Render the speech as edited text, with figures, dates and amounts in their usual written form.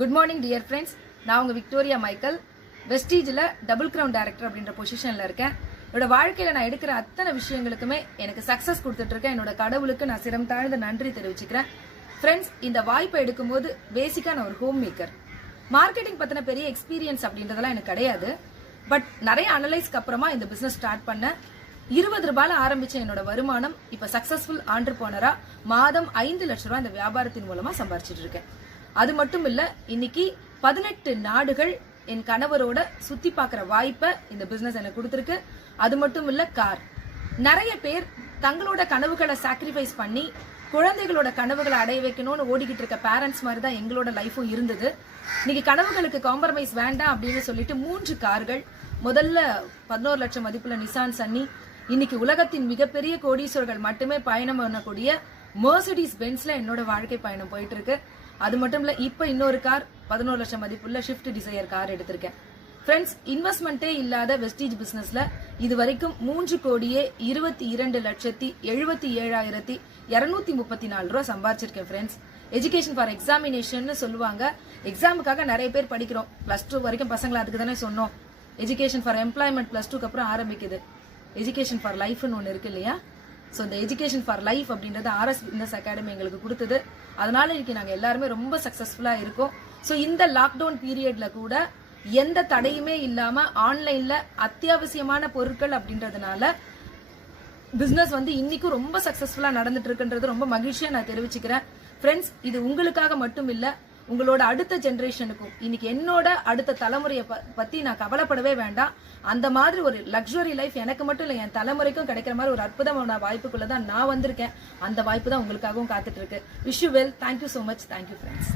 Good morning dear friends. நான் உங்க Victoria Michael. வெஸ்டீஜில் டபுள் கிரவுன் டைரக்டர் அப்படின்ற பொசிஷனில் இருக்கேன். என்னோட வாழ்க்கையில் நான் எடுக்கிற அத்தனை விஷயங்களுக்குமே எனக்கு சக்ஸஸ் கொடுத்துட்டு இருக்கேன். என்னோட கடவுளுக்கு நான் சிரம் தாழ்ந்த நன்றி தெரிவிச்சுக்கிறேன். ஃப்ரெண்ட்ஸ், இந்த வாய்ப்பை எடுக்கும்போது பேசிக்காக நான் ஒரு ஹோம் மேக்கர். மார்க்கெட்டிங் பற்றின பெரிய எக்ஸ்பீரியன்ஸ் அப்படின்றதெல்லாம் எனக்கு கிடையாது. பட் நிறைய அனலைஸ்க்கு அப்புறமா இந்த பிஸ்னஸ் ஸ்டார்ட் பண்ணேன். 20 ரூபாயில ஆரம்பிச்ச என்னோட வருமானம் இப்ப சக்சஸ்ஃபுல் ஆண்டர்பிரனரா மாதம் 5 லட்சம் ரூபாய் இந்த வியாபாரத்தின் மூலமா சம்பாரிச்சிட்டு இருக்கேன். அது மட்டும் இல்ல, இன்னைக்கு 18 நாடுகள் என் கணவரோட சுத்தி பாக்குற வாய்ப்பை இந்த பிசினஸ் எனக்கு கொடுத்திருக்கு. அது மட்டும் இல்ல, கார். நிறைய பேர் தங்களோட கனவுகளை சாக்ரிஃபைஸ் பண்ணி குழந்தைகளோட கனவுகளை அடைய வைக்கணும்னு ஓடிக்கிட்டு இருக்க பேரண்ட்ஸ் மாதிரி தான் எங்களோட லைஃபும் இருந்தது. இன்னைக்கு கனவுகளுக்கு காம்ப்ரமைஸ் வேண்டாம் அப்படின்னு சொல்லிட்டு 3 கார்கள், முதல்ல 11 லட்சம் மதிப்புள்ள நிசான் சன்னி, இன்னைக்கு உலகத்தின் மிகப்பெரிய கோடீஸ்வரர்கள் மட்டுமே பயணம் பண்ணக்கூடிய மெர்சிடிஸ் பென்ஸ்ல என்னோட வாழ்க்கை பயணம் போயிட்டு இருக்கு. அது மட்டும் இல்ல, இப்ப இன்னொரு கார் 11 லட்சம் மதிப்புள்ள ஷிஃப்ட் டிசையர் கார் எடுத்திருக்கேன். ஃப்ரெண்ட்ஸ், இன்வெஸ்ட்மெண்ட்டே இல்லாத வெஸ்டீஜ் பிசினஸ்ல இது வரைக்கும் 3,22,77,234 ரூபாய் சம்பாதிச்சிருக்கேன். ஃப்ரெண்ட்ஸ், எஜுகேஷன் ஃபார் எக்ஸாமினேஷன் சொல்லுவாங்க. எக்ஸாமுக்காக நிறைய பேர் படிக்கிறோம். +2 வரைக்கும் பசங்களை அதுக்கு தானே சொன்னோம். எஜுகேஷன் ஃபார் எம்ப்ளாய்மெண்ட் +2க்கு அப்புறம் ஆரம்பிக்குது. எஜுகேஷன் ஃபார் லைஃப்னு ஒன்று இருக்கு இல்லையா? ஸோ இந்த எஜுகேஷன் ஃபார் லைஃப் அப்படின்றது RS பிசினஸ் அகாடமி எங்களுக்கு கொடுத்தது. அதனால இன்னைக்கு நாங்கள் எல்லாருமே ரொம்ப சக்சஸ்ஃபுல்லா இருக்கோம். ஸோ இந்த லாக்டவுன் பீரியட்ல கூட எந்த தடையுமே இல்லாம ஆன்லைன்ல அத்தியாவசியமான பொருட்கள் அப்படின்றதுனால பிசினஸ் இன்னைக்கும் ரொம்ப சக்சஸ்ஃபுல்லா நடந்துட்டு இருக்குன்றது ரொம்ப மகிழ்ச்சியா நான் தெரிவிச்சுக்கிறேன். ஃப்ரெண்ட்ஸ், இது உங்களுக்காக மட்டும் இல்ல, உங்களோட அடுத்த ஜெனரேஷனுக்கும், இன்னைக்கு என்னோட அடுத்த தலைமுறையை பத்தி நான் கவலைப்படவே வேண்டாம். அந்த மாதிரி ஒரு லக்ஸுரி லைஃப் எனக்கு மட்டும் இல்ல, என் தலைமுறைக்கும் கிடைக்கிற மாதிரி ஒரு அற்புதமான வாய்ப்புக்குள்ளதான் நான் வந்திருக்கேன். அந்த வாய்ப்பு தான் உங்களுக்காகவும் காத்துட்டு இருக்கு. Wish you well. Thank you so much. Thank you friends.